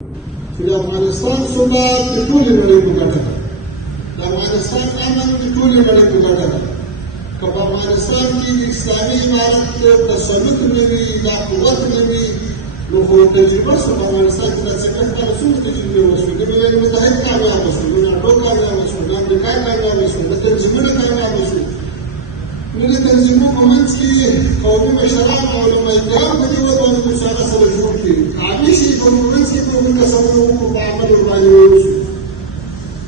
چې د افغانستان ثبات د ټولې نړۍ په ګټه ده، د افغانستان امن د ټولې نړۍ په ګټه ده. که په افغانستان کې د اسلامي امارت تسلط نه وي، دا قوت نه وي، نو خو تجربه شوه په افغانستان کې دا څنګه کله څومره تجربې وشوې، د ملل متحد کامیابه شو، د ناټو کامیابه شو، د امریکا کامیابه شو، د تنظیمونه کامیابه شو. نو د تنظیمونو په منځ کې قومي مشران او علماء کرام په دې ودانو کې هغه سره جوړ کړي، عامي شي په منځ کې په موږ کسبونه وکړو، په عمل ورباندې وشو.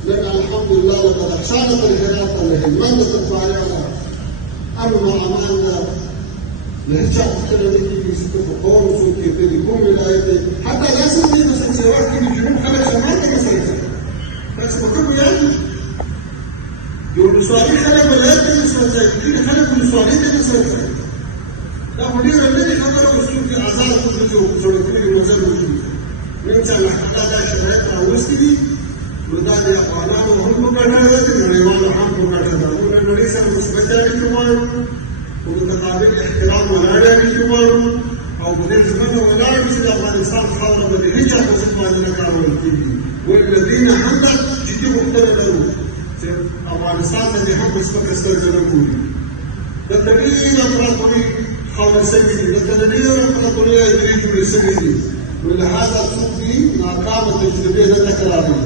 لکه الحمدلله له بدخشان تر هرات له هلمند تر فاریاب امن و امان ده، له هیچا پوښتنه نه کېږي چې ته په قوم څوک یې، ته د کوم ولایت یې. حتی داسې هم دی مثلا چې وخت کې د جنوب خلک شمال ته رسوي، تاسو په کوم ویاړ د ولسوالۍ خلک ولایت ته نسوي ځای، ځینې خلک ولسوالۍ ته نسوي ځای. دا خو ډېره لرې خبره وه چې څوک یې ازاد ښځو چې سړکونه کې مزل وکړي. نن چې الله تعالی دا شرایط راوستي دي، نو دا د افغانانو هم په ګټه ده، د نړیوالو هم په ګټه ده. موږ له نړۍ سره مثبت اړیکې غواړو، په متقابل احترام ولاړې اړیکې غواړو، او په دې ژمنه ولاړ چې د افغانستان خاوره به د هېچا په ضد باندې نه کارول کېږي. ولې له دې نه هم دا جدي غوښتنه لرو چې افغانستان ته دې هم په سپکه سترګه نه ګوري. دلته ډېرې امپراتورۍ خاورې شوي دي، دلته د ډېرو امپراتورۍ ادارې جوړې شوي دي. نو لهذا څوک دي ناکامه تجربې نه تکراروي،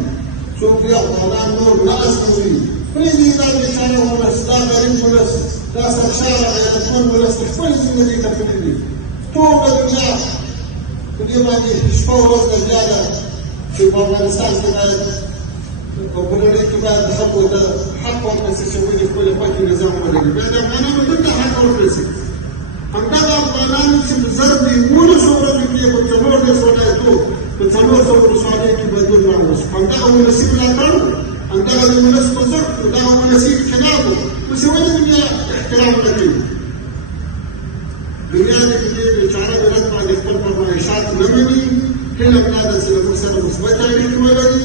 څوک دي افغانان نور نه ازموي. پرېږدي دا بېچاره ولس، دا غریب ولس، دا سرشاره غیرتمند ولس خپل زندګي تپلي دي. ټوله دنیا په دې باندې شپه ورځ لګیا ده چې په افغانستان کې باید او په نړۍ کې باید د خلکو ته حق ورکړل شي چې هغوی د خپلې خوښې نظام ولري. بیا د افغانانو دلته حق ورکړل شي. همدغه افغانانو چې په ضرب د 1100 ورځو کې په 14 ولایتو په 400 ولسوالیو کې بدلون راوست، همدغه ولسي ملاتړ، همدغه د ولس په زور، همدغه ولسي خلاف و. اوس یې ولې دنیا احترام نه کوي؟ دنیا دې په دې بېچاره ملت باندې خپل فرمایشات نه مني. هیله مې دا ده چې له موږ سره مثبت اړیکې ولري.